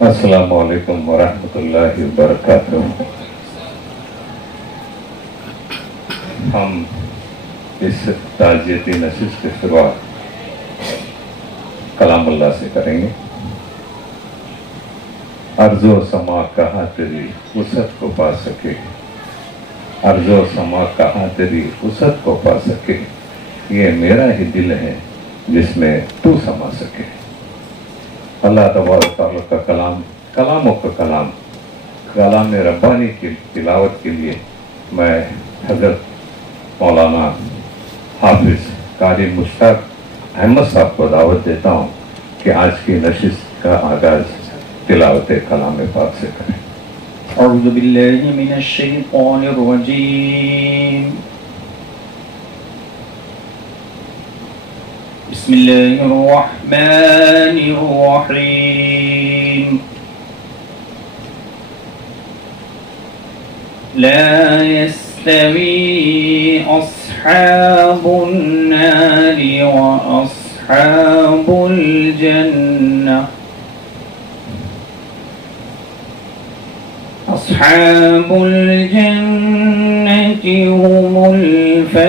السلام علیکم ورحمۃ اللہ وبرکاتہ۔ ہم اس تعزیتی نشست کی شروعات کلام اللہ سے کریں گے۔ ارض و سما کہاں تیری وسعت کو پا سکے، ارض و سما کہاں تیری وسعت کو پا سکے، یہ میرا ہی دل ہے جس میں تو سما سکے۔ اللہ تبارک تعالیٰ کا کلام، کلاموں کا کلام ربانی کی تلاوت کے لیے میں حضرت مولانا حافظ قاری مشتاق احمد صاحب کو دعوت دیتا ہوں کہ آج کی نشست کا آغاز تلاوت کلام پاک سے کریں۔ اعوذ باللہ من الشیطان الرجیم، بسم اللہ الرحمن الرحیم۔ لا يستوي أصحاب النار وأصحاب الجنة، أصحاب الجنة هم الفائزون۔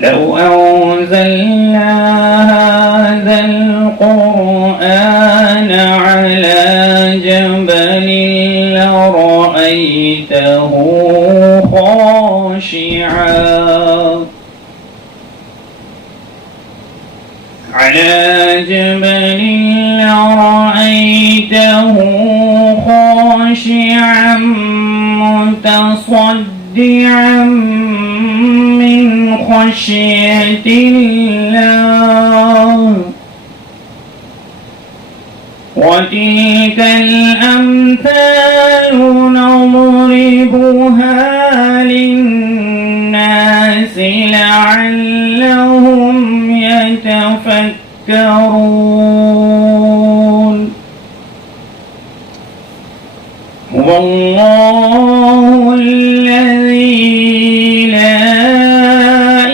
لو أنزلنا هذا القرآن على جبل لرأيته خاشعا، على جبل لرأيته خاشعا متصدعا من خشية الله، وتلك الأمثال نضربها للناس لعلهم يتفكرون۔ هو الله الذي لا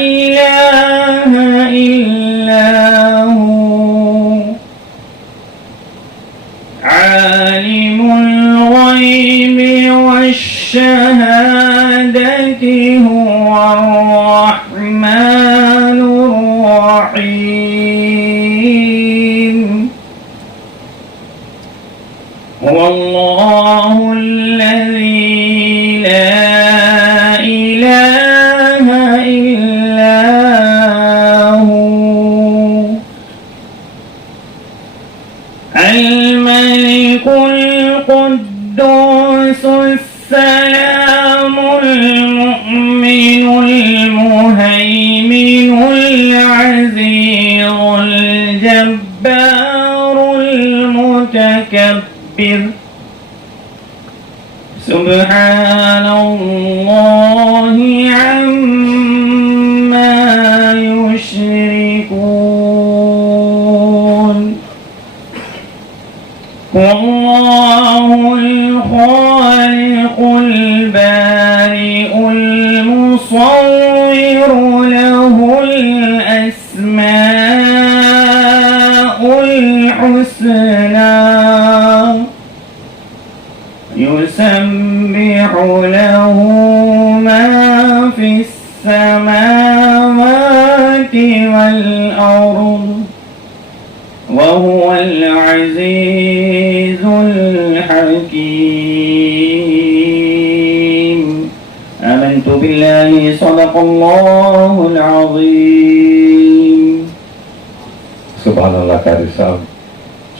إله إلا هو، عالم الغيب والشهادة، هو الرحمن الرحيم۔ هو الله الذي لا إله إلا هو، الملك القدوس السلام المؤمن المهيمن العزيز الجبار المتكبر، سبحان الله عما يشركون۔ والله الخالق البارئ المصور، له الأسماء الحسنى، يسبح له ما في السماوات والأرض، وهو العزيز الحكيم۔ آمنت بالله، صدق الله العظيم۔ سبحان اللہ قاری صاحب،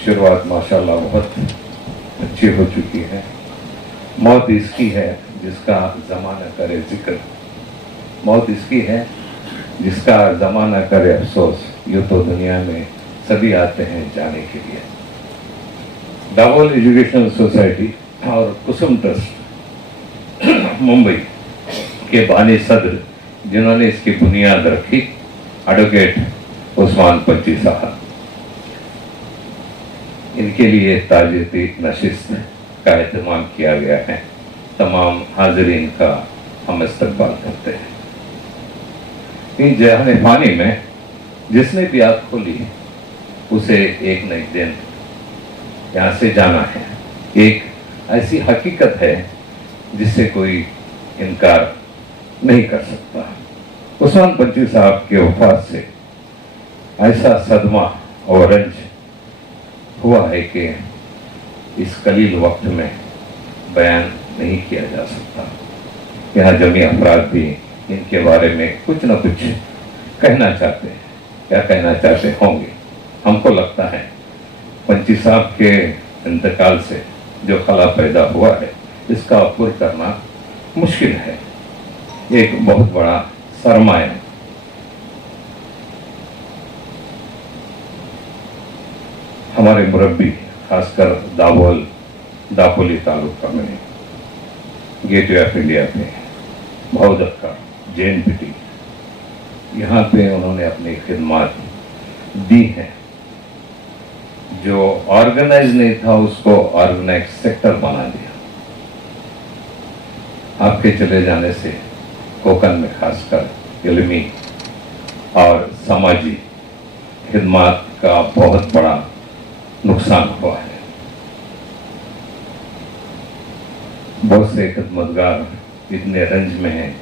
شروعات ماشاءاللہ بہت اچھی ہو چکی ہے۔ موت اس کی ہے جس کا زمانہ کرے ذکر، موت اس کی ہے جس کا زمانہ کرے افسوس، یہ تو دنیا میں سبھی آتے ہیں جانے کے لیے۔ ڈاول ایجوکیشنل سوسائٹی اور کسم ٹرسٹ ممبئی کے بانی صدر جنہوں نے اس کی بنیاد رکھی، ایڈوکیٹ عثمان پنچی صاحب، ان کے لیے تعزیتی نشست کا اہتمام کیا گیا ہے۔ تمام حاضرین کا ہم استقبال کرتے ہیں۔ कि जहान फानी में जिसने भी आँख खोली उसे एक न एक दिन यहाँ से जाना है। एक ऐसी हकीकत है जिससे कोई इनकार नहीं कर सकता। उस्मान पंची साहब के वफात से ऐसा सदमा और रंज हुआ है कि इस कलील वक्त में बयान नहीं किया जा सकता। यहाँ जमी अफराद भी इनके बारे में कुछ न कुछ कहना चाहते हैं, क्या कहना चाहते होंगे। हमको लगता है पंची साहब के इंतकाल से जो खला पैदा हुआ है इसका पुर करना मुश्किल है। एक बहुत बड़ा सरमाया हमारे मुरब्बी खासकर दापोली तालुका में गेटवे ऑफ इंडिया पे भावदक्का JNPT यहाँ पे उन्होंने अपनी खिदमत दी हैं। जो ऑर्गेनाइज नहीं था उसको ऑर्गेनाइज सेक्टर बना दिया। आपके चले जाने से कोकन में खासकर इल्मी और समाजी खिदमत का बहुत बड़ा नुकसान हुआ है। बहुत से खिदमतगार इतने रंज में हैं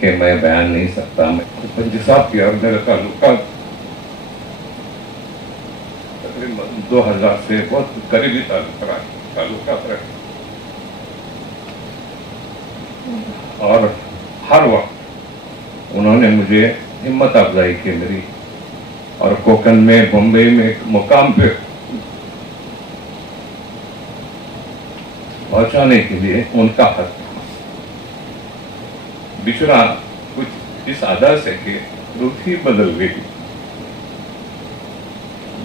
कि मैं बयान नहीं सकता। मैं पंची साहब की और मेरा ताल्लुका तकरीबन 2000 से बहुत करीबी ताल्लुका रहे और हर वक्त उन्होंने मुझे हिम्मत अफजाई की मेरी, और कोकन में बम्बई में एक मुकाम पे पहुंचाने के लिए उनका हक था। बिछड़ा कुछ इस आदत से कि रुख ही बदल गई।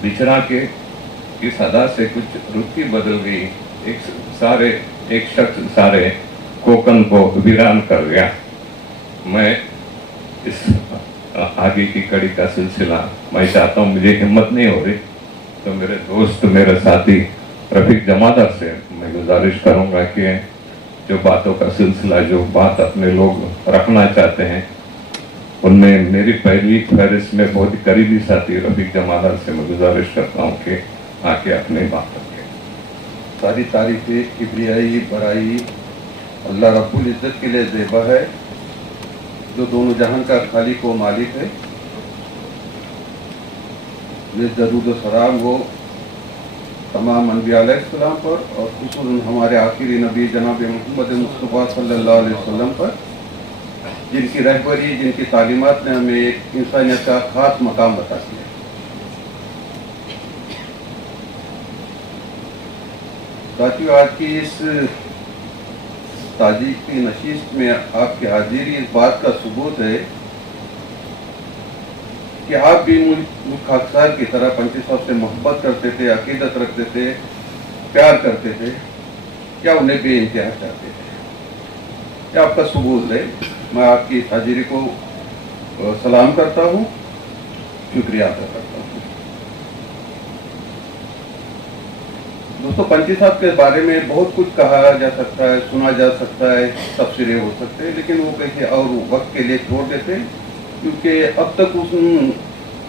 बिछड़ा के इस अदा से कुछ रुख ही बदल गई। एक शख्स सारे कोकन को वीरान कर गया। मैं इस आगे की कड़ी का सिलसिला मैं चाहता हूँ, मुझे हिम्मत नहीं हो रही तो मेरे दोस्त मेरे साथी रफीक जमादार से मैं गुजारिश करूँगा कि जो बातों का सिलसिला, जो बात अपने लोग रखना चाहते हैं, उनमें मेरी पहली फहरिस्त में बहुत ही करीबी साथी रफीक जमादार से मैं गुजारिश करता हूँ कि आके अपनी बात रखें। सारी तारीफें किबरियाई बड़ाई अल्लाह रब्बुल इज़्ज़त के लिए ज़ेबा है, जो दोनों जहान का खालिक व मालिक है। ये दरूद व सलाम हो तमाम अनबिया अलैहिस्सलाम पर और खुसूसन हमारे आखिरी नबी जनाब मोहम्मद मुस्तफ़ा सल्लल्लाहु अलैहि वसल्लम पर, जिनकी रहबरी, जिनकी तालीमात ने हमें एक इंसानियत का खास मकाम बता दिया। साथियों, आज की इस ताजीक की नशीस्त में आपकी हाजिरी इस बात का सबूत है कि आप भी मुल्क खाकसार की तरह पंची साहब से मोहब्बत करते थे, अकीदत रखते थे, प्यार करते थे, क्या उन्हें बेइंतहा चाहते थे। क्या आपका सबूत है। मैं आपकी इस हाजिरी को सलाम करता हूँ, शुक्रिया अदा करता हूँ। दोस्तों, पंची साहब के बारे में बहुत कुछ कहा जा सकता है, सुना जा सकता है, तफसीरें हो सकते हैं, लेकिन वो किसी और वक्त के लिए छोड़ देते हैं, क्योंकि अब तक उस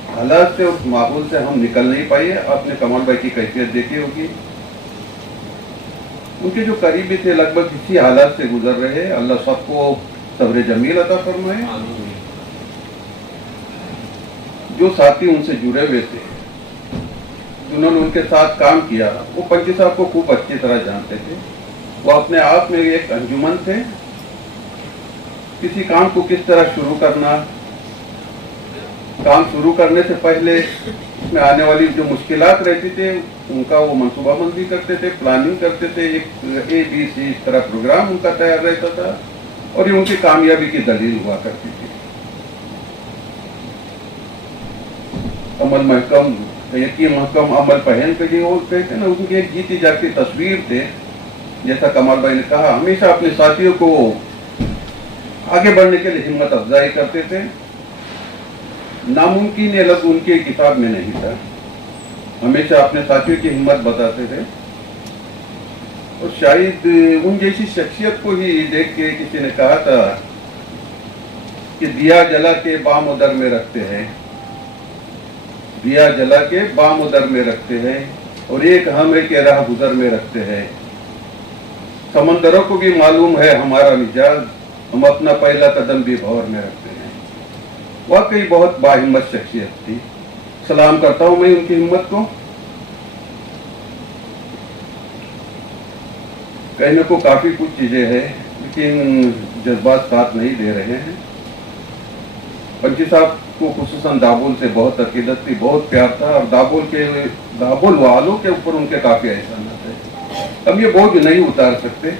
हालात से, उस माहौल से हम निकल नहीं पाए। आपने कमाल भाई की कैफियत देखी होगी। उनके जो करीबी थे लगभग इसी हालात से गुजर रहे। अल्लाह सबको सब्र जमील अता फरमाए। जो साथी उनसे जुड़े हुए थे, जिन्होंने उनके साथ काम किया, वो पंची साहब को खूब अच्छी तरह जानते थे। वो अपने आप में एक अंजुमन थे। किसी काम को किस तरह शुरू करना, काम शुरू करने से पहले उसमें आने वाली जो मुश्किलात रहती थे उनका वो मनसूबाबंदी करते थे, प्लानिंग करते थे। एक ABC इस तरह प्रोग्राम उनका तैयार रहता था और ये उनकी कामयाबी की दलील हुआ करती थी। अमल महकम, यकीन महकम अमल पहन पे जी वो कहते ना, उनकी एक जीती जाती तस्वीर थे। जैसा कमाल भाई ने कहा, हमेशा अपने साथियों को आगे बढ़ने के लिए हिम्मत अफजाई करते थे। नामुमकिन लफ्ज़ उनके किताब में नहीं था। हमेशा अपने साथियों की हिम्मत बताते थे और शायद उन जैसी शख्सियत को ही देख के किसी ने कहा था कि दिया जला के बाम उदर में रखते हैं, दिया जला के बाम उदर में रखते हैं, और एक हम है कि राह गुजर में रखते हैं। समंदरों को भी मालूम है हमारा मिजाज, हम अपना पहला कदम भी भंवर में रखते हैं। वाकई बहुत बाहिम्मत शख्सियत थी, सलाम करता हूं मैं उनकी हिम्मत को। कहने को काफी कुछ चीजें हैं, लेकिन जज्बात साथ नहीं दे रहे हैं। पंची साहब को खुसूसन दाबोल से बहुत अकीदत थी, बहुत प्यार था, और दाबोल वालों के ऊपर उनके काफी एहसानात थे। अब ये बोझ नहीं उतार सकते,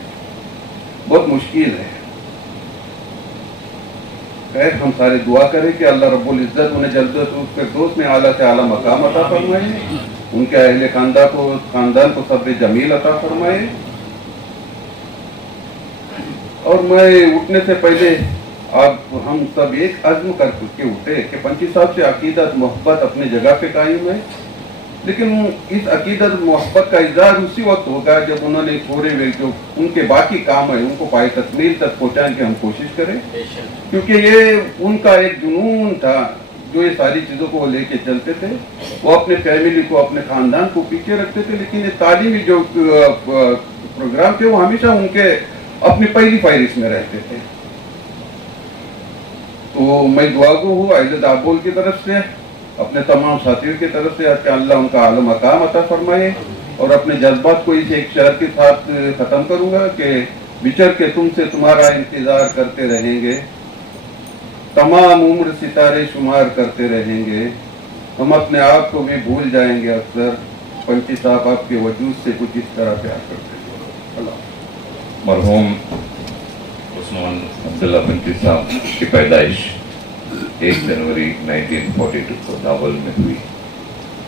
बहुत मुश्किल है। खैर, हम सारे दुआ करें कि अल्लाह रब्बुल इज्जत उन्हें जल्द में आला से आला मकाम अता फरमाए, उनके अहले खानदान को सब्र जमील अता फरमाए। और मैं उठने से पहले हम सब एक अज़्म करके उठे कि पंची साहब से अकीदत मोहब्बत अपनी जगह पे कायम है, लेकिन इस अकीदत मोहब्बत का इज़हार उसी वक्त होगा जब उन्होंने थोड़े वे जो उनके बाकी काम है उनको पाए तकमील तक पहुँचाने की हम कोशिश करें, क्योंकि ये उनका एक जुनून था जो ये सारी चीज़ों को लेके चलते थे। वो अपने फैमिली को, अपने खानदान को पीछे रखते थे, लेकिन ये तालीमी जो प्रोग्राम थे वो हमेशा उनके अपनी पहली फहरिस्त में रहते थे। तो मैं दुआगो हूँ अहले दाबोल की तरफ से, अपने तमाम साथियों की तरफ से कि अल्लाह उनका आला मकाम अता फरमाए। और अपने जज्बात को इस एक शहर के साथ ख़त्म करूँगा कि बिछड़ के तुमसे तुम्हारा इंतज़ार करते रहेंगे, तमाम उम्र सितारे शुमार करते रहेंगे, हम अपने आप को भी भूल जाएंगे अक्सर। पंची साहब आपके वजूद से कुछ इस तरह प्यार करते हैं। अल्लाह। मरहूम उस्मान अब्दुल्ला पंची साहब की पैदाइश 1 जनवरी 1942 को दाबोल में हुई।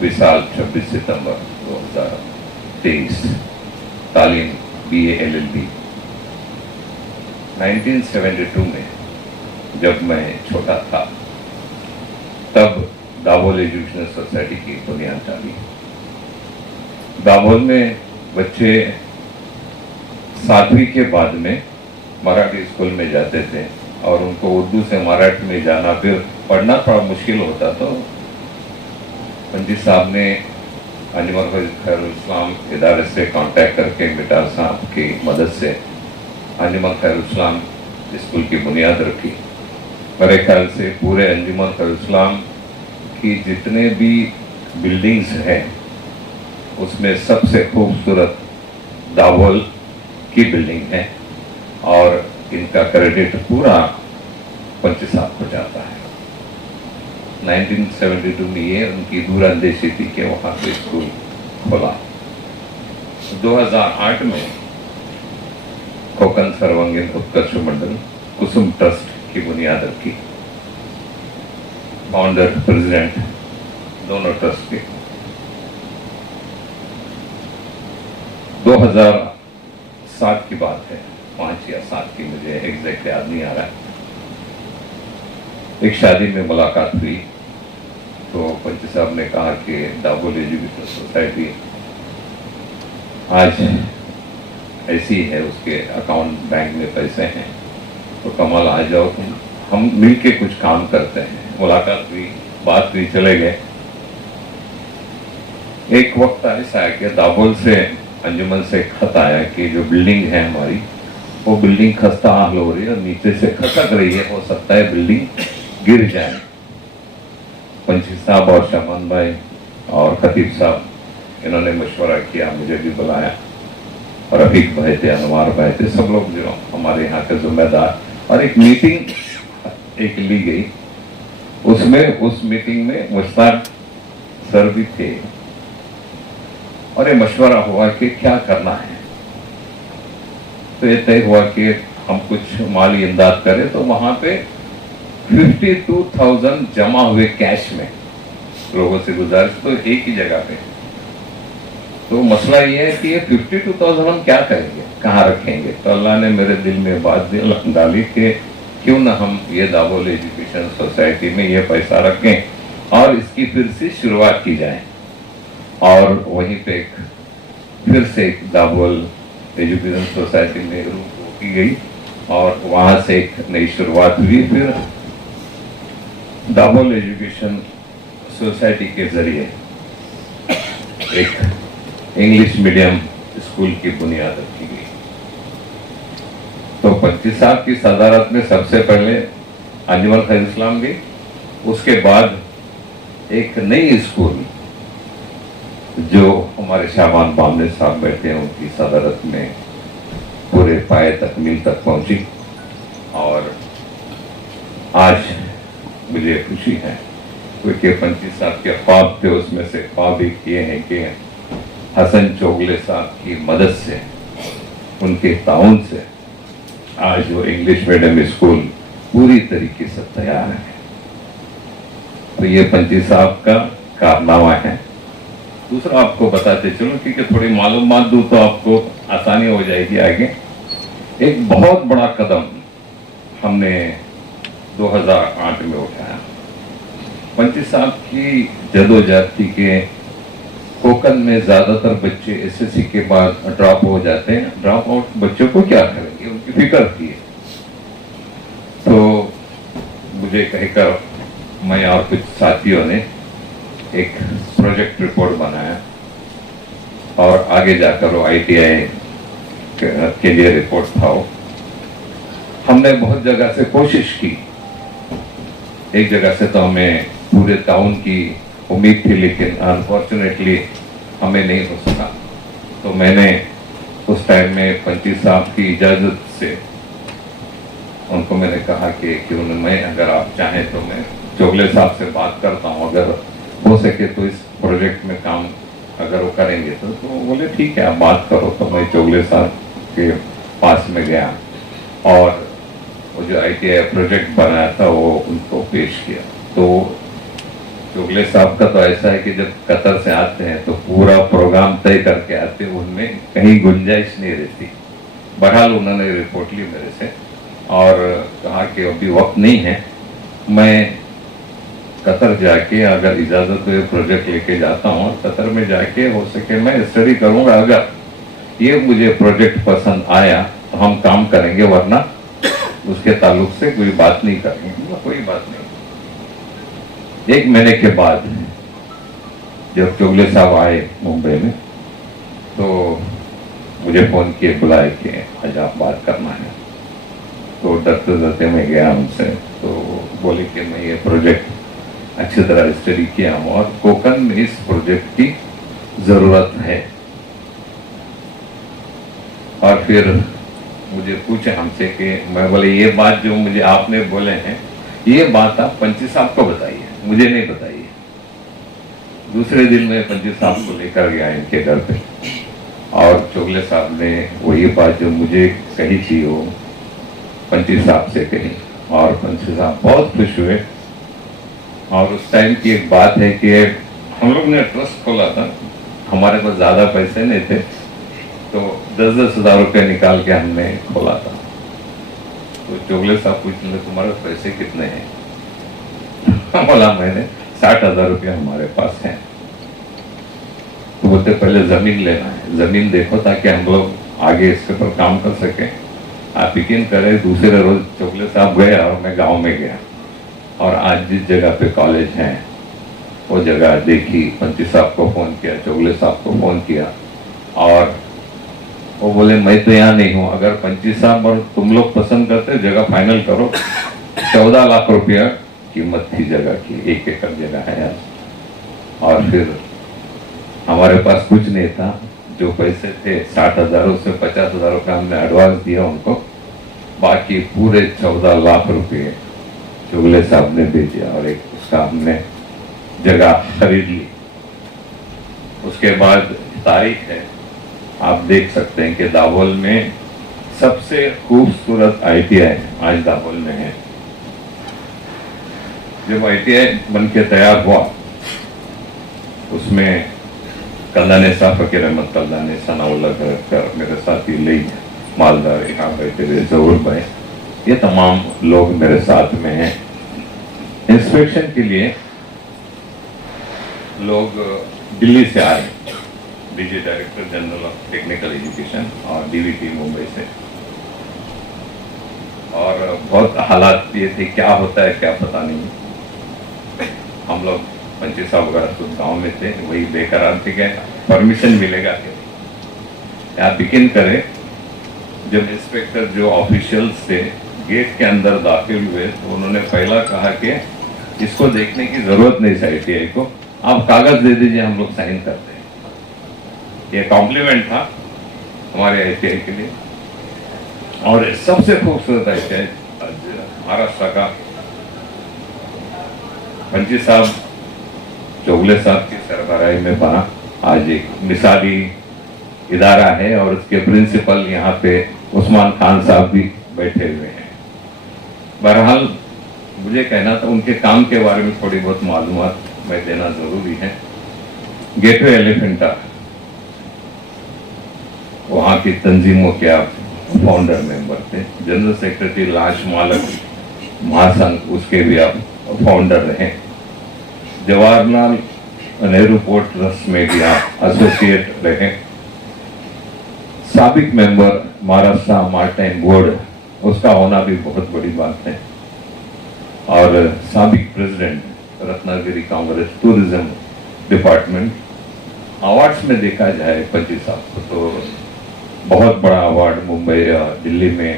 विसाल 26 सितंबर 2023। तालीम BA LLB। 1972 में जब मैं छोटा था तब दाबोल एजुकेशनल सोसाइटी की बुनियाद डाली। दाबोल में बच्चे 7वीं के बाद में मराठी स्कूल में जाते थे और उनको उर्दू से मराठी में जाना फिर पढ़ना थोड़ा मुश्किल होता, तो पंजी साहब ने अंजुमन खैरुल इस्लाम इदारे से कांटेक्ट करके मिटार साहब की मदद से अंजुमन खैरुल इस्लाम स्कूल की बुनियाद रखी। मेरे ख्याल से पूरे अंजुमन खैरुल इस्लाम की जितने भी बिल्डिंग्स हैं उसमें सबसे खूबसूरत दाबोल की बिल्डिंग है, और इनका क्रेडिट पूरा पंच साहब को जाता है। 1972 में ये उनकी दूरअंदेशी थी कि वहाँ पे स्कूल खोला। 2008 में कोकण सर्वांगीण उत्कर्ष मंडल कुसुम ट्रस्ट की बुनियाद रखी। फाउंडर प्रेसिडेंट दोनों ट्रस्ट के। 2007 की बात है, 5 या 7 की, मुझे एग्जैक्ट याद नहीं आ रहा है। एक शादी में मुलाकात हुई तो पंच साहब ने कहा कि दाबोल एजुकेशनल सोसाइटी आज ऐसी है, उसके अकाउंट बैंक में पैसे हैं, तो कमाल आ जाओ तुम, हम मिलके कुछ काम करते हैं। मुलाकात हुई, बात हुई, चले गए। एक वक्त ऐसा है कि दाबोल से अंजुमन से खत आया कि जो बिल्डिंग है हमारी वो बिल्डिंग खस्ता हाल हो रही है और नीचे से खसक रही है, हो सकता है बिल्डिंग गिर जाए। पंची साहब और शमान भाई और खतीब साहब इन्होंने मशवरा किया, मुझे भी बुलाया, और रफीक भाई थे, अनवार भाई थे, सब लोग जो हमारे यहाँ के जिम्मेदार, और एक मीटिंग एक ली गई। उसमें उस मीटिंग में मुश्ताक सर भी थे और ये मशवरा हुआ कि क्या करना है। तो ये तय हुआ कि हम कुछ माली इमदाद करें, तो वहां पे 52,000 जमा हुए कैश में लोगों से गुजारिश, तो एक ही जगह पे। तो मसला ये है कि ये 52,000 हम क्या करेंगे, कहाँ रखेंगे। तो अल्लाह ने मेरे दिल में बात डाली कि क्यों ना हम ये दाबोल एजुकेशन सोसाइटी में ये पैसा रखें और इसकी फिर से शुरुआत की जाए। और वहीं पे फिर से एक दाबोल एजुकेशन सोसाइटी में की गई और वहाँ से एक नई शुरुआत हुई। फिर दाभोल एजुकेशन सोसाइटी के जरिए एक इंग्लिश मीडियम स्कूल की बुनियाद रखी गई। तो 25 साल की सदारत में सबसे पहले अंजुमन खैर इस्लाम गई, उसके बाद एक नई स्कूल जो हमारे शाबान बामने साहब बैठे हैं उनकी सदारत में पूरे पाए तकमील तक पहुंची। और आज मुझे खुशी है क्योंकि 25 साल के ख्वाब थे, उसमें से ख्वाब एक ये हैं कि हसन चोगले साहब की मदद से, उनके ताउन से आज वो इंग्लिश मीडियम स्कूल पूरी तरीके से तैयार है। तो ये 25 साहब का कारनामा है। दूसरा आपको बताते चलो क्योंकि थोड़ी मालूमात दूं तो आपको आसानी हो जाएगी आगे। एक बहुत बड़ा कदम हमने 2008 में उठाया। 25 साल की जदोजहद थी कि कोकन में ज्यादातर बच्चे एसएससी के बाद ड्रॉप हो जाते हैं। ड्रॉप आउट बच्चों को क्या करेंगे, उनकी फिक्र थी। तो मुझे कहकर मैं और कुछ साथियों ने एक प्रोजेक्ट रिपोर्ट बनाया और आगे जाकर वो ITI के लिए रिपोर्ट था। वो हमने बहुत जगह से कोशिश की, एक जगह से तो हमें पूरे टाउन की उम्मीद थी लेकिन अनफॉर्चुनेटली हमें नहीं हो सका। तो मैंने उस टाइम में 25 साहब की इजाज़त से उनको मैंने कहा कि क्यों न मैं, अगर आप चाहें तो मैं चोगले साहब से बात करता हूँ, अगर हो सके तो इस प्रोजेक्ट में काम अगर वो करेंगे तो बोले ठीक है आप बात करो। तो मैं चोगले साहब के पास में गया और वो जो ITI प्रोजेक्ट बनाया था वो उनको पेश किया। तो चोगले साहब का तो ऐसा है कि जब कतर से आते हैं तो पूरा प्रोग्राम तय करके आते हैं, उनमें कहीं गुंजाइश नहीं रहती। बहरहाल उन्होंने रिपोर्ट ली मेरे से और कहा कि अभी वक्त नहीं है, मैं कतर जाके अगर इजाज़त हुई प्रोजेक्ट लेके जाता हूँ, कतर में जाके हो सके मैं स्टडी करूँगा, अगर ये मुझे प्रोजेक्ट पसंद आया तो हम काम करेंगे, वरना उसके ताल्लुक से कोई बात नहीं करेंगे। कोई बात नहीं। 1 महीने के बाद जब चोगले साहब आए मुंबई में तो मुझे फ़ोन किए, बुलाए कि आज आप बात करना है। तो डरते डरते मैं गया उनसे, तो बोले कि मैं ये प्रोजेक्ट अच्छी तरह स्टडी किया हूँ और कोकन में इस प्रोजेक्ट की ज़रूरत है। और फिर मुझे पूछे हमसे कि मैं बोले ये बात जो मुझे आपने बोले हैं ये बात आप 25 साहब को बताइए, मुझे नहीं बताइए। दूसरे दिन मैं 25 साहब को लेकर गया इनके घर पे और चोगले साहब ने वही बात जो मुझे कही थी वो 25 साहब से कही और 25 साहब बहुत खुश हुए। और उस टाइम की एक बात है कि हम लोग ने ट्रस्ट खोला था, हमारे पास ज़्यादा पैसे नहीं थे तो 10-10 हज़ार रुपये निकाल के हमने खोला था। तो चोगले साहब पूछने लगे तुम्हारे पैसे कितने हैं? बोला मैंने 60,000 रुपये हमारे पास हैं। तो बोलते पहले ज़मीन लेना है, ज़मीन देखो ताकि हम लोग आगे इसके ऊपर काम कर सकें, आप यकीन करें। दूसरे रोज चोगले साहब गए और मैं गांव में गया और आज जिस जगह पे कॉलेज है वो जगह देखी, 25 साहब को फ़ोन किया, चोगले साहब को फ़ोन किया और वो बोले मैं तो यहाँ नहीं हूँ, अगर 25 साहब और तुम लोग पसंद करते जगह फाइनल करो। 14 लाख रुपया कीमत थी जगह की, 1 एकड़ जगह है आज। और फिर हमारे पास कुछ नहीं था, जो पैसे थे 60,000 उसमें 50,000 रुपये हमने एडवांस दिया उनको, बाकी पूरे 14 लाख रुपये चोगले साहब ने दे दिया और एक उसका हमने जगह खरीद ली। उसके बाद तारीख है, आप देख सकते हैं कि दाभोल में सबसे खूबसूरत ITI आज दाभोल में है। जब ITI बन के तैयार हुआ उसमें कल्लाने साहब फकीर अहमद कल्लाने, सनाउल्लाह घर, मेरे साथी लई मालदार यहाँ बैठे हुए जहूर भाई, ये तमाम लोग मेरे साथ में हैं। इंस्पेक्शन के लिए लोग दिल्ली से आए, DG director general of technical education और DVT मुंबई से, और बहुत हालात ये थे क्या होता है क्या पता नहीं। हम लोग पंची साहब वगैरह तो गाँव में थे, वही बेकरार थे कि परमिशन मिलेगा कि नहीं। आप यकीन करें, जब इंस्पेक्टर जो ऑफिशियल्स थे गेट के अंदर दाखिल हुए तो उन्होंने पहला कहा कि इसको देखने की जरूरत नहीं ITI को, आप कागज दे दीजिए, हम लोग साइन करते हैं। ये कॉम्प्लीमेंट था हमारे ITI के लिए। और सबसे खूबसूरत ITI महाराष्ट्र का पंची साहब चौगले साहब की सरबराही में बना, आज एक मिसाली इदारा है और उसके प्रिंसिपल यहाँ पे उस्मान खान साहब भी बैठे हुए हैं। बहरहाल मुझे कहना था उनके काम के बारे में थोड़ी बहुत मालूमात मैं देना जरूरी है। गेटवे एलिफेंटा वहाँ की तंजीमों के आप फाउंडर मेंबर थे, जनरल सेक्रेटरी लाश मालक महासंघ उसके भी आप फाउंडर रहे। जवाहरलाल नेहरू पोर्ट ट्रस्ट में भी आप एसोसिएट रहे। साबिक मेंबर महाराष्ट्र मार्टाइन बोर्ड, उसका होना भी बहुत बड़ी बात है। और साबिक president Ratnagiri Congress tourism department. Awards में देखा जाए पंची साहब को तो बहुत बड़ा अवार्ड मुंबई दिल्ली में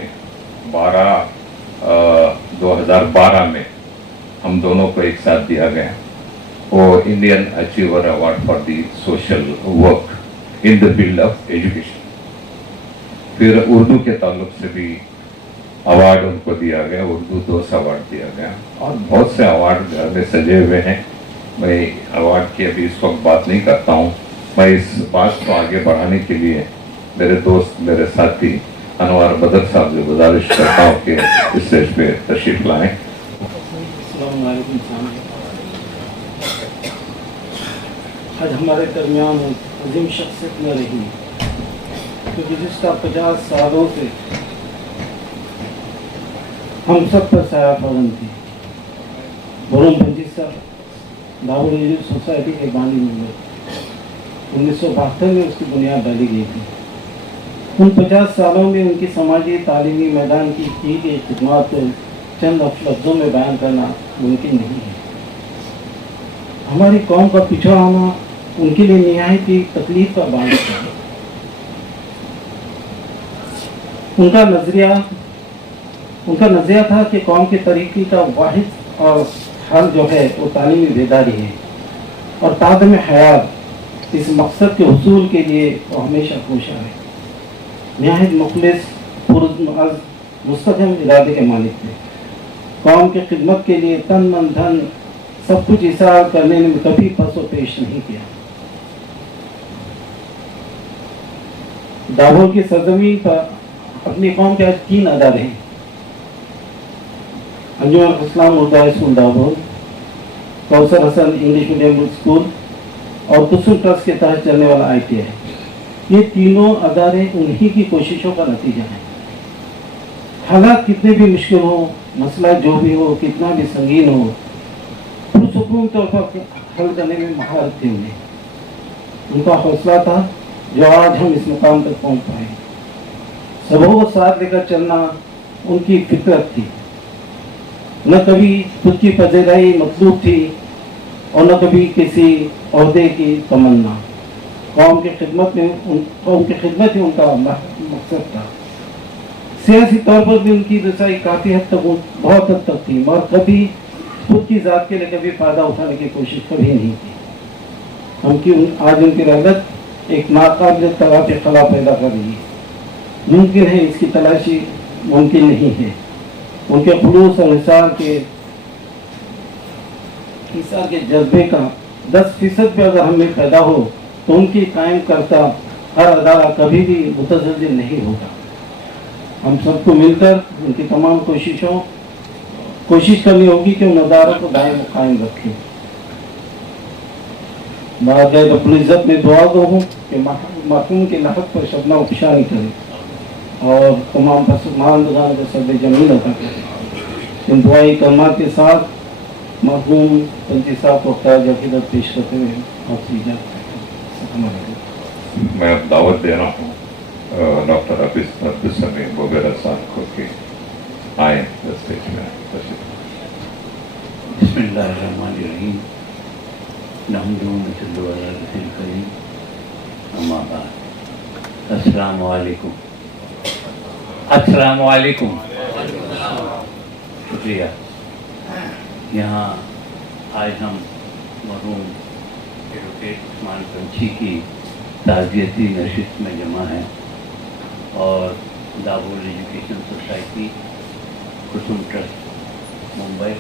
2012 में हम दोनों को एक साथ दिया गया, वो Indian achiever award for the social work in the field of education. फिर उर्दू के ताल्लुक से भी अवार्ड उनको दिया गया, उर्दू 2 अवार्ड दिया गया और बहुत से अवार्ड घर में सजे हुए हैं। मैं अवार्ड की अभी इस वक्त बात नहीं करता हूँ। मैं इस बात को आगे बढ़ाने के लिए मेरे दोस्त, मेरे साथी अनवर बदर साहब से गुजारिश करता हूँ कि इस स्टेज पे तशरीफ लाएं। आज हमारे दरमियान अजीम शख्सियत न रही, क्योंकि जिसका 50 सालों से हम सब पर साया फौरन थी। बरुण पंची साहब दाऊद सोसाइटी के बानी मेंबर, 1972 में उसकी बुनियाद डाली गई थी। उन 50 सालों में उनकी समाजी तालीमी मैदान की गई खिदमत को चंद लफ्ज़ों में बयान करना मुमकिन नहीं है। हमारी कौम का पिछड़ा होना उनके लिए निहायत ही तकलीफ का बात है। उनका नज़रिया था कि कौम के तरीक़े का वाहिद और हल जो है वो तालीमी बेदारी है और तादम हयात इस मकसद के हुसूल के लिए वो हमेशा कोशा है। निहायत मुखलिस पुरज़ मुस्तक़िम इरादे के मालिक थे। कौम की खिदमत के लिए तन मन धन सब कुछ इसार करने में कभी पसो पेश नहीं किया। दाभोल की सरजमीन पर अपनी कौम के आज 3 अदारे हैं, Anjuman Islam Urdu high school Dabhol, Kausar Hasan English medium school और कुसुम ट्रस्ट के तहत चलने वाला ITI। ये तीनों अदारे उन्हीं की कोशिशों का नतीजा है। हालात कितने भी मुश्किल हो, मसला जो भी हो, कितना भी संगीन हो, पुरसुकून तौर पर हल करने में महारत थी उन्हें। उनका हौसला था जो आज हम इस मुकाम तक पहुंच पाए। सबों को साथ लेकर चलना उनकी फितरत थी। न कभी खुद की पजेराई मतलूब थी और न कभी किसी ओहदे की तमन्ना। कौम की खिदमत ही उनका मकसद था। सियासी तौर पर भी उनकी रसाई काफ़ी हद तक, बहुत हद तक थी, मगर कभी खुद की ज़ात के लिए कभी फ़ायदा उठाने की कोशिश कभी नहीं की। आज उनकी रहमत एक नाकाबिल तलाश खला पैदा कर रही है। मुमकिन है इसकी तलाशी मुमकिन नहीं है। उनके खुलूस और हिसार के जज्बे का 10% भी अगर हमें पैदा हो तो उनकी कायम करता हर अदारा कभी भी मुतज़ल्ज़िल नहीं होगा। हम सबको मिलकर उनकी तमाम कोशिश करनी होगी कि उन अदारों को दायम कायम रखें। बारगाह रब्बुल इज़्ज़त में दुआ गो हूँ कि मरहूम के लहक़ पर शबना उपशानी करें और तमाम पसमानदगान को सब जमीन अता करें। इन दुआई कलमात के साथ मरहूम पंची साहब को ख़ैर अक़ीदत पेश करते हुए आपसे इजाज़त। मैं अब दावत दे रहा हूँ डॉक्टर अब्दुल समीम वगैरह साहब को कि आए स्टेज में। बिस्मिल्लाहिर्रहमानिर्रहीम। नहमदुहु व नसल्लु अला रसूलिल करीम अम्मा बाद। अस्सलामु अलैकुम। अस्सलामु अलैकुम। शुक्रिया। यहाँ आज हम मरहूम एडवोकेट उस्मान पंछी की ताज़ियती नशिस्त में जमा हैं और दाबुल एजुकेशन सोसाइटी, कुसुम ट्रस्ट मुंबई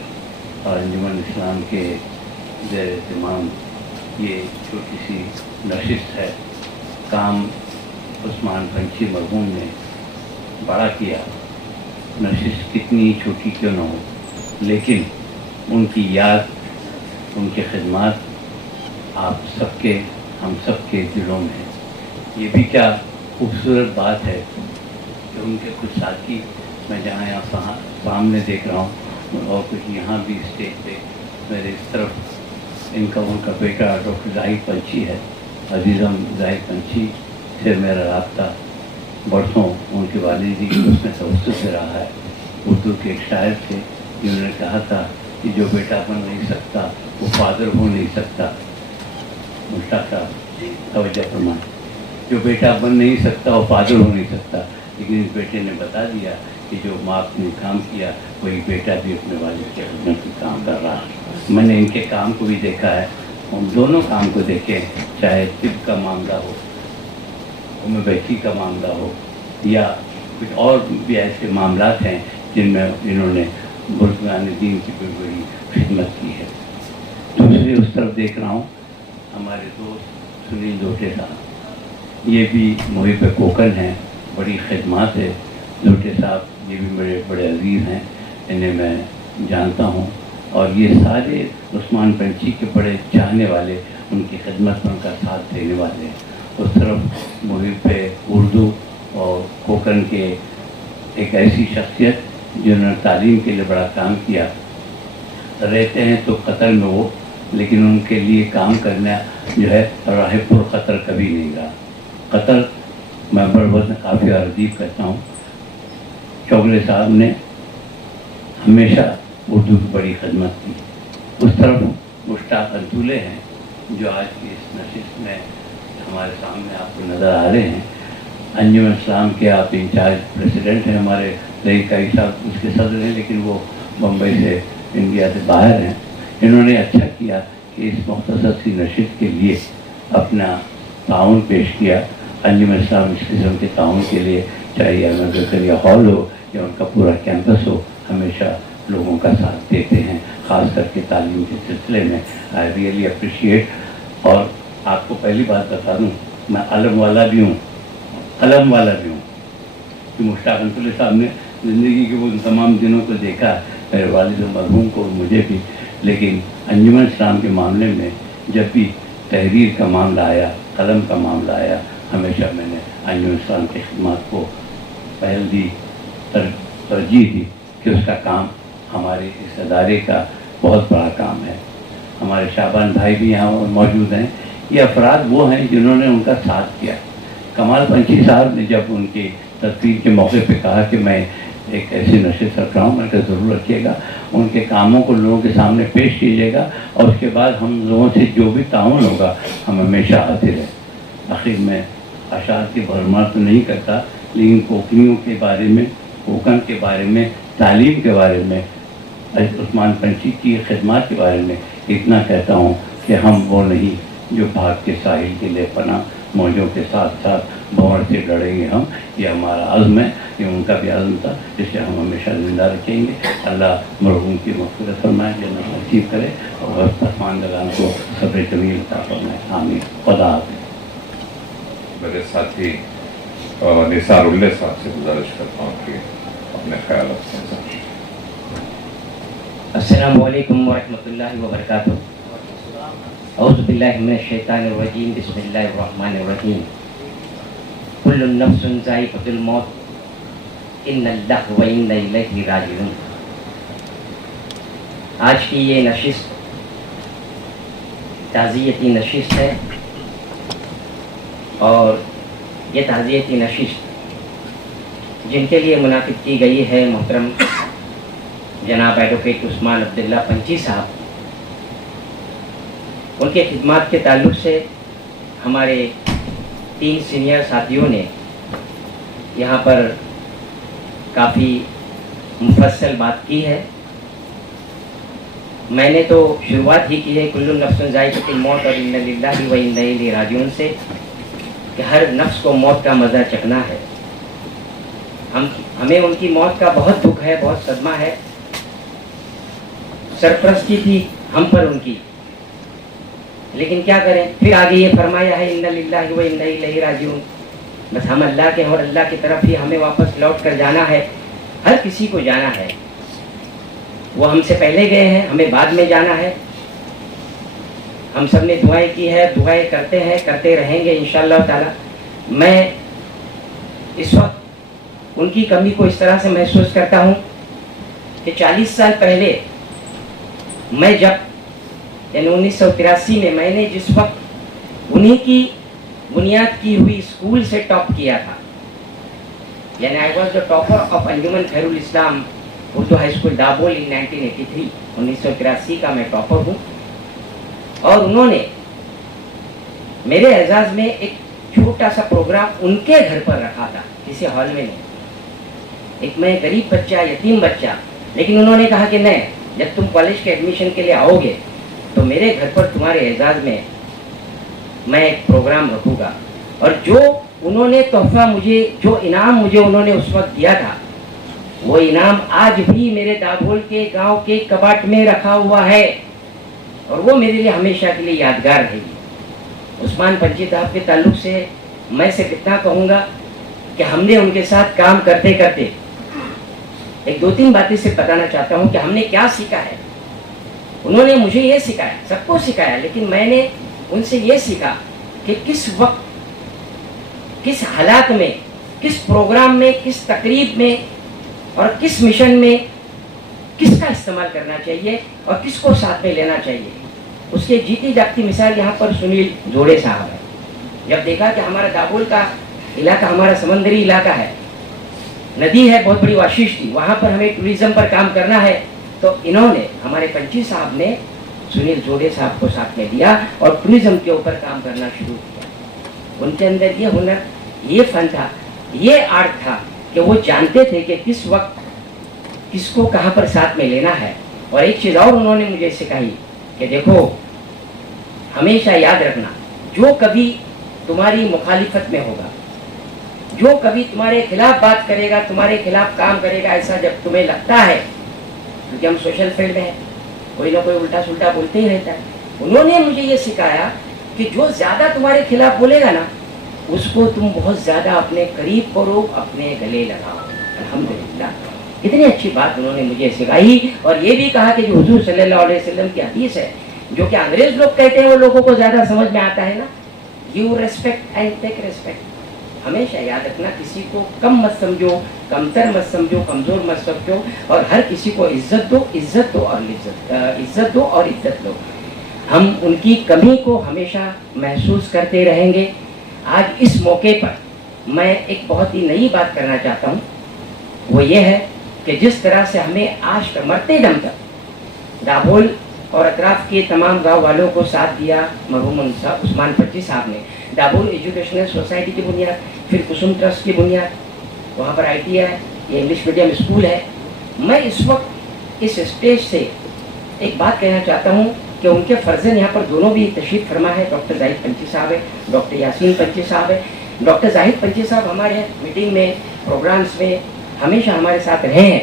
और अंजुमन इस्लाम के ज़ेर एहतमाम ये छोटी सी नशिस्त है। काम उस्मान पंछी मरहूम ने बड़ा किया, नशिस्त कितनी छोटी क्यों न हो, लेकिन उनकी याद, उनकी खिदमत आप सबके, हम सबके दिलों में है। ये भी क्या खूबसूरत बात है कि उनके कुछ साथी मैं जहाँ यहाँ सामने देख रहा हूँ और कुछ यहाँ भी स्टेज पे मेरे इस तरफ इनका उनका बेटा डॉक्टर जाहिद पंछी है। अजीज़म जाहिद पंछी से मेरा राब्ता बरसों उनके वालिद की उसमें तवज्जो से रहा है। उर्दू के एक शायर थे जिन्होंने कहा था कि जो बेटा बन नहीं सकता वो फादर हो नहीं सकता। मुश्ताक साहब तवज्जो फरमाएं। जो बेटा बन नहीं सकता वो फादर हो नहीं सकता, लेकिन इस बेटे ने बता दिया कि जो माँ ने काम किया वही बेटा भी अपने वालिद के खिदमत में काम कर रहा है। मैंने इनके काम को भी देखा है, हम दोनों काम को देखे, चाहे तिब का मामला हो, होम्योपैथी का मामला हो या कुछ और भी ऐसे मामलात हैं जिनमें इन्होंने बुज़ुर्गान दीन की कोई बड़ी खिदमत की है। दूसरी उस तरफ देख रहा हूँ हमारे दोस्त सुनील जोटे साहब, ये भी मुहिब कोकन हैं, बड़ी खिदमत है। जोटे साहब ये भी बड़े बड़े अजीज़ हैं, इन्हें मैं जानता हूँ और ये सारे उस्मान पंछी के बड़े चाहने वाले, उनकी खिदमत में उनका साथ देने वाले हैं। उस तरफ मुहिब उर्दू और कोकन के एक ऐसी शख्सियत जिन्होंने तालीम के लिए बड़ा काम किया, रहते हैं तो कतर में वो, लेकिन उनके लिए काम करना जो है राह पुर ख़तर कभी नहीं रहा। कतर मैं बड़े काफ़ी अजीब कहता हूँ। चौगले साहब ने हमेशा उर्दू की बड़ी खिदमत की। उस तरफ मुश्ताक अंतुले हैं जो आज की इस नशिस्त में हमारे सामने आपको नज़र आ रहे हैं। अंजुमन इस्लाम के आप इंचार्ज प्रेसिडेंट हैं, हमारे रईस काई साहब उसके सदर हैं, लेकिन वो मुंबई से, इंडिया से बाहर हैं। इन्होंने अच्छा किया कि इस मुख्तसर सी नशिस्त के लिए अपना ताउन पेश किया। अंजुमन इस्लाम इस किस्म के ताउन के लिए, चाहे अहमद ज़करिया हॉल हो या उनका पूरा कैंपस हो, हमेशा लोगों का साथ देते हैं, ख़ास करके तालीम के सिलसिले में। I really appreciate. और आपको पहली बात बता दूँ, मैं अलम वाला भी हूँ, कलम वाला भी हूँ कि मुश्ताक अंतुले साहब ने ज़िंदगी के वो तमाम दिनों को देखा, मेरे वालिद मरहूम को, मुझे भी। लेकिन अंजुमन इस्लाम के मामले में जब भी तहरीर का मामला आया, कलम का मामला आया, हमेशा मैंने अंजुमन इस्लाम की खिदमत को पहल दी, तरजीह दी कि उसका काम हमारे इस अदारे का बहुत बड़ा काम है। हमारे शाबान भाई भी यहाँ मौजूद हैं। ये अफराद वो हैं जिन्होंने उनका साथ किया। कमाल पंछी साहब ने जब उनकी तस्वीर के मौके पे कहा कि मैं एक ऐसी नशिस्त रख रहा हूँ, मैं कहा ज़रूर रखिएगा, उनके कामों को लोगों के सामने पेश कीजिएगा और उसके बाद हम लोगों से जो भी ताउन होगा हम हमेशा हाजिर हैं। आखिर में अशार की भरमार तो नहीं करता, लेकिन कोकनियों के बारे में, कोकन के बारे में, तालीम के बारे में, उस्मान पंछी की खिदमत के बारे में इतना कहता हूँ कि हम वो नहीं जो भाग के साहिल के लिए पना मौजों के साथ साथ भंवर से लड़ेंगे हम। ये हमारा अज़्म है, ये उनका भी अज़्म था, जिसे हम हमेशा ज़िंदा रखेंगे। अल्लाह मरहूम की मग़फ़िरत फरमाए, जन्नत नसीब करे और पसमानदगान को सब्र जमील अता फरमाए। आमीन। खुदा हाफ़िज़। मेरे साथी निसारुल्लाह साहब से गुजारिश करता हूँ कि अपने ख्याल रखें सर। अस्सलामु अलैकुम वरहमतुल्लाहि वबरकातुहू। औज़ु बिल्लाहि मिनश शैतानिर रजीम। बिस्मिल्लाहिर रहमानिर रहीम। कुल्लु नफ्सिन ज़ाइक़ातुल मौत, इन्नल्लाह व इन्ना इलैहि राजिऊन। आज की ये नशिस्त ताज़ियती नशिस्त है और ये ताज़ियती नशिस्त जिनके लिए मुनाकिब की गई है मोहतरम जनाब एडवोकेट उस्मान अब्दुल्ला पंछी साहब, ان کے خدمات کے تعلق سے ہمارے 3 سینئر ساتھیوں نے یہاں پر کافی مفصل بات کی ہے. میں نے تو شروعات ہی کی ہے کل نفس ذائقۃ الموت اور انا للہ و انا الیہ راجعون سے کہ ہر نفس کو موت کا مزہ چکھنا ہے. ہمیں ان کی موت کا بہت دکھ ہے, بہت صدمہ ہے. سرپرستی تھی ہم پر ان کی, لیکن کیا کریں, پھر آگے یہ فرمایا ہے انا للہ و انا الیہ راجعون. بس ہم اللہ کے اور اللہ کی طرف ہی ہمیں واپس لوٹ کر جانا ہے. ہر کسی کو جانا ہے. وہ ہم سے پہلے گئے ہیں, ہمیں بعد میں جانا ہے. ہم سب نے دعائیں کی ہے, دعائیں کرتے ہیں, کرتے رہیں گے انشاءاللہ تعالی. میں اس وقت ان کی کمی کو اس طرح سے محسوس کرتا ہوں کہ 40 سال پہلے میں جب یعنی 1983 میں نے جس وقت انہی کی بنیاد کی ہوئی اسکول سے ٹاپ کیا تھا, یعنی I was the topper of Anjuman Khair ul-Islam Urdu high school Dabhol in 1983. 1983 کا میں ٹاپر ہوں. اور انہوں نے میرے اعزاز میں ایک چھوٹا سا پروگرام ان کے گھر پر رکھا تھا, کسی ہال میں نہیں. ایک میں غریب بچہ, یتیم بچہ, لیکن انہوں نے کہا کہ نہیں, جب تم کالج کے ایڈمیشن کے لیے آؤ گے تو میرے گھر پر تمہارے اعزاز میں ایک پروگرام رکھوں گا. اور جو انہوں نے تحفہ مجھے, جو انعام مجھے انہوں نے اس وقت دیا تھا, وہ انعام آج بھی میرے دابول کے گاؤں کے کباٹ میں رکھا ہوا ہے, اور وہ میرے لیے ہمیشہ کے لیے یادگار رہے گی. عثمان پنچھی صاحب کے تعلق سے میں صرف اتنا کہوں گا کہ ہم نے ان کے ساتھ کام کرتے کرتے ایک 2-3 باتیں سے بتانا چاہتا ہوں کہ ہم نے کیا سیکھا ہے. انہوں نے مجھے یہ سکھایا, سب کو سکھایا, لیکن میں نے ان سے یہ سیکھا کہ کس وقت, کس حالات میں, کس پروگرام میں, کس تقریب میں اور کس مشن میں کس کا استعمال کرنا چاہیے اور کس کو ساتھ میں لینا چاہیے. اس کے جیتی جاگتی مثال یہاں پر سنیل جوڑے صاحب ہے. جب دیکھا کہ ہمارا دابول کا علاقہ ہمارا سمندری علاقہ ہے, ندی ہے, بہت بڑی واشش تھی, وہاں پر ہمیں ٹوریزم پر کام کرنا ہے, تو انہوں نے, ہمارے پنچھی صاحب نے سنیل جوڑے صاحب کو ساتھ میں لیا اور ٹوریزم کے اوپر کام کرنا شروع کیا. ان کے اندر یہ ہنر, یہ فن تھا, یہ آرٹ تھا کہ وہ جانتے تھے کہ کس وقت کس کو کہاں پر ساتھ میں لینا ہے. اور ایک چیز اور انہوں نے مجھے سکھائی کہ دیکھو, ہمیشہ یاد رکھنا, جو کبھی تمہاری مخالفت میں ہوگا, جو کبھی تمہارے خلاف بات کرے گا, تمہارے خلاف کام کرے گا, ایسا جب تمہیں لگتا ہے, کیونکہ ہم سوشل فیلڈ میں ہیں, کوئی نہ کوئی الٹا سلٹا بولتے ہی رہتا ہے. انہوں نے مجھے یہ سکھایا کہ جو زیادہ تمہارے خلاف بولے گا نا, اس کو تم بہت زیادہ اپنے قریب کرو, اپنے گلے لگاؤ. الحمدللہ, اتنی اچھی بات انہوں نے مجھے سکھائی. اور یہ بھی کہا کہ جو حضور صلی اللہ علیہ وسلم کی حدیث ہے, جو کہ انگریز لوگ کہتے ہیں, وہ لوگوں کو زیادہ سمجھ میں آتا ہے نا, you respect and take respect. ہمیشہ یاد رکھنا, کسی کو کم مت سمجھو, کمتر مت سمجھو, کمزور مت سمجھو, اور ہر کسی کو عزت دو, عزت دو اور عزت دو اور عزت دو. ہم ان کی کمی کو ہمیشہ محسوس کرتے رہیں گے. آج اس موقع پر میں ایک بہت ہی نئی بات کرنا چاہتا ہوں, وہ یہ ہے کہ جس طرح سے ہمیں آج مرتے دم تک دابول اور اطراف کے تمام گاؤں والوں کو ساتھ دیا مرحوم عثمان پنچھی صاحب نے. دابول ایجوکیشنل سوسائٹی کی بنیاد, پھر کسم ٹرسٹ کی بنیاد, وہاں پر ITI ہے, یہ انگلش میڈیم اسکول ہے. میں اس وقت اس اسٹیج سے ایک بات کہنا چاہتا ہوں کہ ان کے فرزند یہاں پر دونوں بھی تشریف فرما ہے. ڈاکٹر زاہد پنچھی صاحب ہے, ڈاکٹر یاسین پنچھی صاحب ہے. ڈاکٹر زاہد پنچھی صاحب ہمارے میٹنگ میں, پروگرامس میں ہمیشہ ہمارے ساتھ رہے ہیں.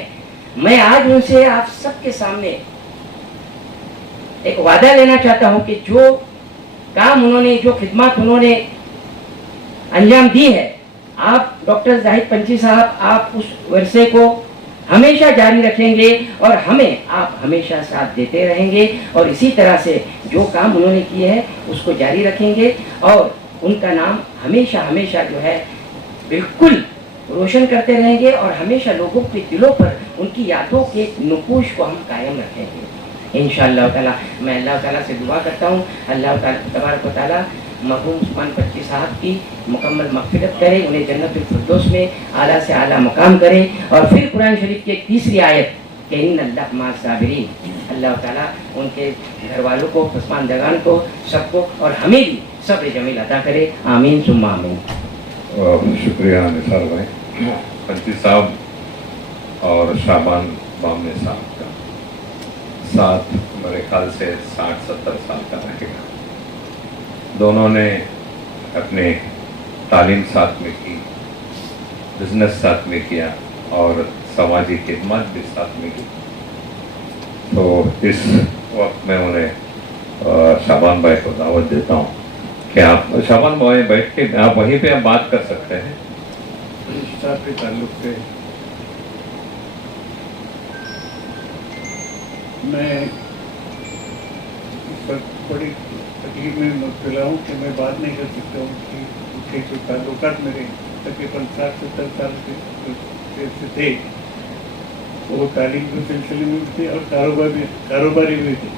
میں آج ان سے آپ سب کے سامنے ایک وعدہ لینا چاہتا ہوں کہ جو کام انہوں نے, جو خدمات انہوں نے انجام دی ہے, آپ ڈاکٹر زاہد پنچھی صاحب, آپ اس ورثے کو ہمیشہ جاری رکھیں گے اور ہمیں آپ ہمیشہ ساتھ دیتے رہیں گے. اور اسی طرح سے جو کام انہوں نے کیے ہیں اس کو جاری رکھیں گے, اور ان کا نام ہمیشہ ہمیشہ جو ہے بالکل روشن کرتے رہیں گے, اور ہمیشہ لوگوں کے دلوں پر ان کی یادوں کے نقوش کو ہم قائم رکھیں گے انشاءاللہ تعالیٰ. میں اللہ تعالیٰ سے دعا کرتا ہوں, اللہ تعالیٰ تبارک و تعالیٰ مرحوم عثمان پنچھی صاحب کی مکمل مغفرت کرے, انہیں جنت الفردوس میں اعلیٰ سے اعلیٰ مقام کرے. اور پھر قرآن شریف کی ایک تیسری آیت کہ ان اللہ مع الصابرین, अल्लाह ताला उनके घर वालों को, पसमानदगान को, सबको और हमें भी सब्र जमील अता करे। आमीन सुम्मा आमीन। शुक्रिया निसार भाई। पंची साहब और शाबान बामने साहब का साथ मेरे ख्याल से 60-70 साल का रहेगा। दोनों ने अपने तालीम साथ में की, बिजनेस साथ में किया और समाजी खिदमत भी साथ में की। तो इस वक्त मैं उन्हें शाबान भाई को दावत देता हूँ कि आप शाबान भाई बैठ के आप वहीं पे आप बात कर सकते हैं। साहब के ताल्लुक से मैं इस वक्त बड़ी तकलीफ में मुब्तला हूँ कि मैं बात नहीं कर सकता हूँ कि उनके जो ताल्लुकात मेरे तकरीबन 60-70 साल से थे, वो तालीम के सिलसिले में भी थे और कारोबारी भी थे।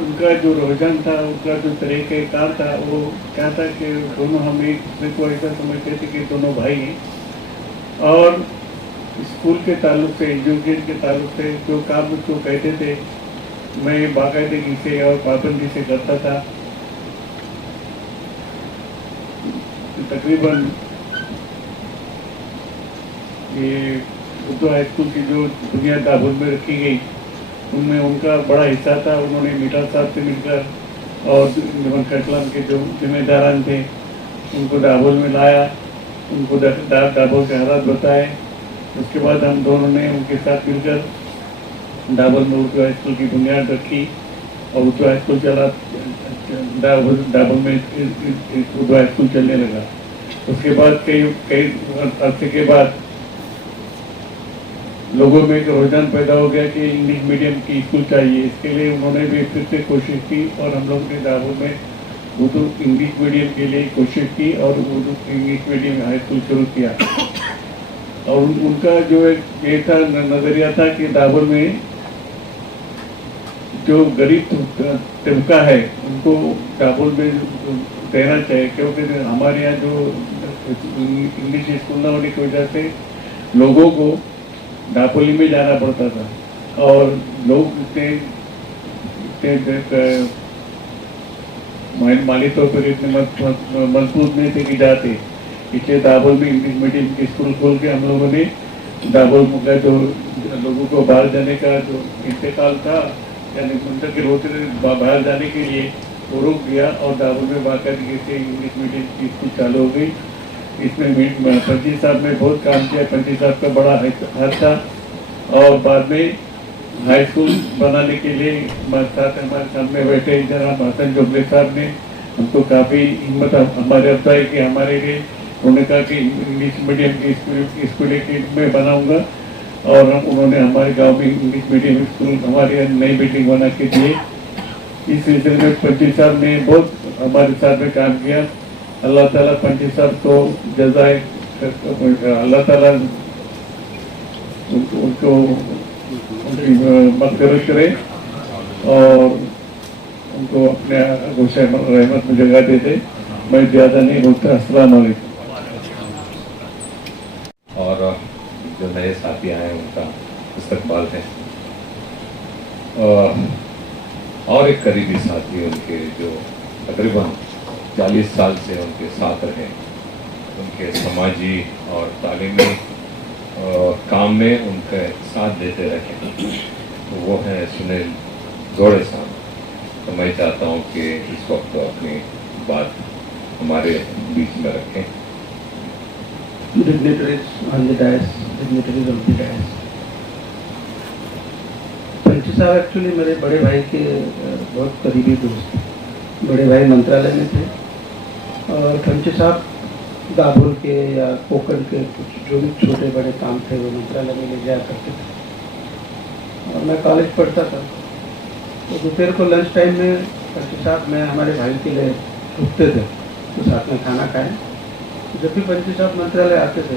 उनका जो रुझान था, उनका जो तरीक़े कार था, वो क्या था कि दोनों हम एक दूसरे को ऐसा समझते थे कि दोनों भाई हैं। और स्कूल के ताल्लुक से, एजुकेशन के ताल्लुक से जो काम मुझको कहते थे, मैं बाकायदगी से और पाबंदी से करता था। तकरीबन ये उर्दू हाई स्कूल की जो बुनियाद दाबुल में रखी गई, उनमें उनका बड़ा हिस्सा था। उन्होंने मीठा साहब से मिलकर और निमन कटलाम के जो जिम्मेदारान थे, उनको दाबुल में लाया, उनको दाबुल के हालात बताए। उसके बाद हम दोनों ने उनके साथ मिलकर दाबुल में उर्दू हाई स्कूल की बुनियाद रखी और उर्दू हाई स्कूल चला। दाबुल में उर्दू हाई स्कूल चलने लगा। उसके बाद कई अरसे के बाद लोगों में एक रुझान पैदा हो गया कि इंग्लिश मीडियम की स्कूल चाहिए। इसके लिए उन्होंने भी फिर से कोशिश की और हम लोग ने दाबुल में उर्दू इंग्लिश मीडियम के लिए कोशिश की और Urdu English medium high school शुरू किया। और उनका जो एक ये था नज़रिया था कि दाबुल में जो गरीब तबका है उनको दाबुल में रहना चाहिए, क्योंकि हमारे यहाँ जो इंग्लिश स्कूल न होने की वजह से लोगों को दापोली में जाना पड़ता था और लोग माली तौर पर इतने मजबूत नहीं थे कि जाते। इसलिए दाबुल में इंग्लिश मीडियम की स्कूल खोल के हम लोगों ने दाबुल का जो लोगों को बाहर जाने का जो इंतकाल था, यानी मुंतकिल होते बाहर जाने के लिए, वो रोक दिया और दाबुल में बाकायदगी से इंग्लिश मीडियम की स्कूल चालू हो गई। इसमें पंची साहब ने बहुत काम किया। पंची साहब का बड़ा हाथ था और बाद में हाई स्कूल बनाने के लिए हमारे सामने बैठे जनाब हसन जोबले साहब ने हमको काफ़ी हिम्मत हमारे अफजाई की हमारे लिए। उन्होंने कहा कि इंग्लिश मीडियम की स्कूल मैं बनाऊंगा और उन्होंने हमारे गांव में इंग्लिश मीडियम स्कूल हमारे यहाँ नई बिल्डिंग बना के दिए। इस सिलसिले में पंची साहब ने बहुत हमारे साथ में काम किया। अल्लाह ताला पंची साहब को जज़ाए, अल्लाह ताला उनको उनकी मग़फ़िरत करे और उनको अपने गुस्से रहमत में जगह दे दे। मैं ज़्यादा नहीं बोलता। अस्सलाम वालेकुम। और जो नए साथी आए उनका इस्तकबाल है। और एक करीबी साथी उनके जो तकरीबन 40 साल से उनके साथ रहे, उनके समाजी और तालीमी काम में उनके साथ देते रहे, तो वो हैं सुनील जोड़े साहब। तो मैं चाहता हूँ कि इस वक्त अपनी बात हमारे बीच में रखें। Dignitaries on the dais, dignitaries of the dais. पंची साहब एक्चुअली मेरे बड़े भाई के बहुत करीबी दोस्त थे। बड़े भाई मंत्रालय में थे और पंची साहब दाबुल के या कोकण के कुछ जो भी छोटे बड़े काम थे वो मंत्रालय में ले जाया करते थे। और मैं कॉलेज पढ़ता था तो दोपहर को लंच टाइम में पंची साहब मैं हमारे भाई के लिए रुकते थे तो साथ में खाना खाएं। जब भी पंची साहब मंत्रालय आते थे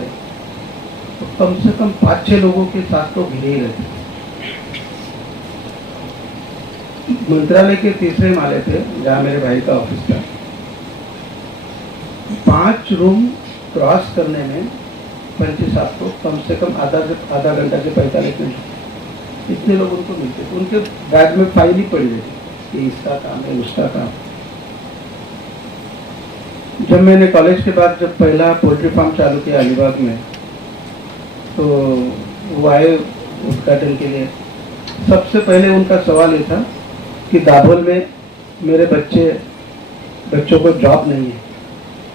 तो कम से कम 5-6 लोगों के साथ तो भिड़े ही रहते थे। मंत्रालय के तीसरे माले थे जहाँ मेरे भाई का ऑफिस था। 5 रूम क्रॉस करने में पंची साहब को कम से कम आधा घंटा से 45 मिनट। इतने लोग उनको मिलते थे, उनके बैग में फाइल ही पड़ी रहती कि इसका काम है, उसका काम। जब मैंने कॉलेज के बाद जब पहला पोल्ट्री फार्म चालू किया अलीबाग में, तो वो आए उद्घाटन के लिए। सबसे पहले उनका सवाल ये था कि दाभोल में मेरे बच्चों को जॉब नहीं है,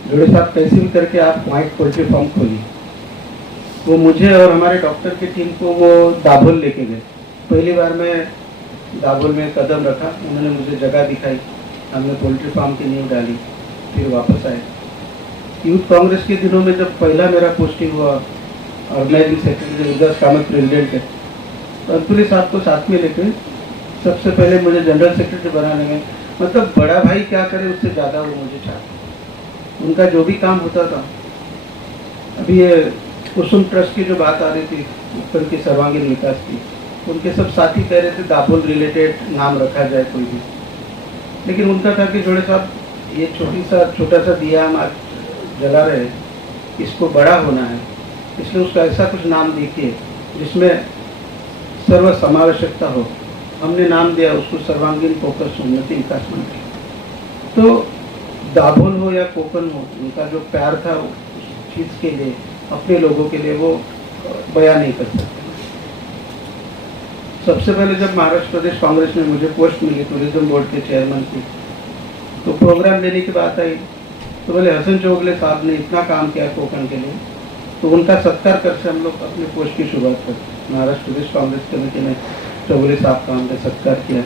जोड़े साहब कैसे भी करके आप वहाँ एक पोल्ट्री फार्म खोलिए। वो मुझे और हमारे डॉक्टर की टीम को वो दाभोल लेके गए। पहली बार मैं दाभोल में कदम रखा, उन्होंने मुझे जगह दिखाई, हमने पोल्ट्री फार्म की नींव डाली, फिर वापस आए। यूथ कांग्रेस के दिनों में जब पहला मेरा पोस्टिंग हुआ ऑर्गेनाइजिंग सेक्रेटरी, उदस कामत प्रेसिडेंट है, तो अब्दुल्ला साहब को साथ में लेकर सबसे पहले मुझे जनरल सेक्रेटरी बनाने में, मतलब बड़ा भाई क्या करे उससे ज़्यादा वो मुझे चाहते। उनका जो भी काम होता था, अभी ये कुसुम ट्रस्ट की जो बात आ रही थी उत्तर के सर्वांगीण विकास की, उनके सब साथी कह रहे थे दाभोल रिलेटेड नाम रखा जाए कोई भी, लेकिन उनका था कि जोड़े साहब ये छोटा सा दिया हम आज जला रहे हैं, इसको बड़ा होना है, इसलिए उसका ऐसा कुछ नाम देखिए जिसमें सर्व समावेशकता हो। हमने नाम दिया उसको सर्वांगीण फोकस उन्नति विकास मंत्री। तो दाभोल हो या कोकण हो, उनका जो प्यार था उस चीज़ के लिए, अपने लोगों के लिए, वो बयान नहीं कर सकते। सबसे पहले जब महाराष्ट्र प्रदेश कांग्रेस में मुझे पोस्ट मिली टूरिज्म बोर्ड के चेयरमैन की, तो प्रोग्राम देने की बात आई, तो बोले हसन चौगले साहब ने इतना काम किया कोकण के लिए, तो उनका सत्कार कर से हम लोग अपने पोस्ट की शुरुआत करते। महाराष्ट्र प्रदेश कांग्रेस कमेटी ने चौगले साहब का हमने सत्कार किया।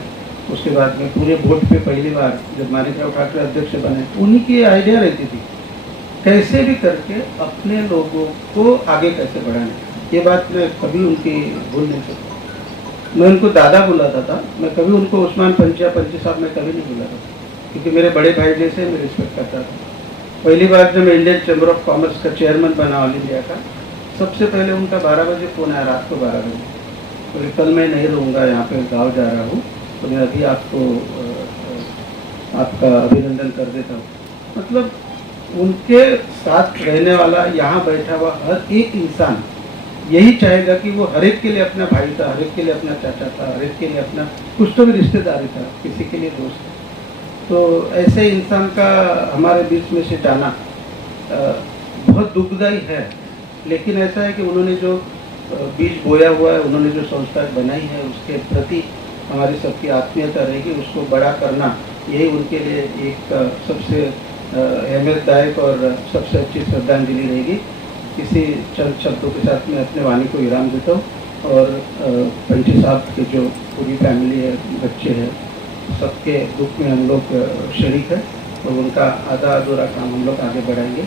उसके बाद में पूरे बोर्ड पे पहली बार जब माणिकराव ठाकरे अध्यक्ष बने, उन्हीं की आइडिया रहती थी कैसे भी करके अपने लोगों को आगे कैसे बढ़ाने। ये बात मैं कभी उनकी भूल नहीं सकता। मैं उनको दादा बुलाता था, मैं कभी उनको उस्मान पंची साहब मैं कभी नहीं बुलाता, क्योंकि मेरे बड़े भाई जैसे मैं रिस्पेक्ट करता था। पहली बार जब मैं इंडियन चैम्बर ऑफ कॉमर्स का चेयरमैन बना ऑल इंडिया का, सबसे पहले उनका 12 बजे फ़ोन आया, रात को 12 बजे, तो कल मैं नहीं रहूँगा, यहाँ पे गांव जा रहा हूँ, तो मैं अभी आपको आपका अभिनंदन कर देता हूँ। मतलब उनके साथ रहने वाला, यहाँ बैठा हुआ हर एक इंसान यही चाहेगा कि वो हर एक के लिए अपना भाई था, हर एक के लिए अपना चाचा था, हर एक के लिए अपना कुछ तो भी रिश्तेदारी था, किसी के लिए दोस्त। तो ऐसे इंसान का हमारे बीच में से जाना बहुत दुखदायी है, लेकिन ऐसा है कि उन्होंने जो बीज बोया हुआ है, उन्होंने जो संस्था बनाई है, उसके प्रति हमारी सबकी आत्मीयता रहेगी। उसको बड़ा करना यही उनके लिए एक सबसे अहमियतदायक और सबसे अच्छी श्रद्धांजलि रहेगी। किसी चंद शब्दों के साथ मैं अपने वाणी को विराम देता हूँ और पंची साहब के जो पूरी फैमिली है, बच्चे हैं, सबके दुख में हम लोग शरीक है और उनका आधा अधूरा काम हम लोग आगे बढ़ाएंगे।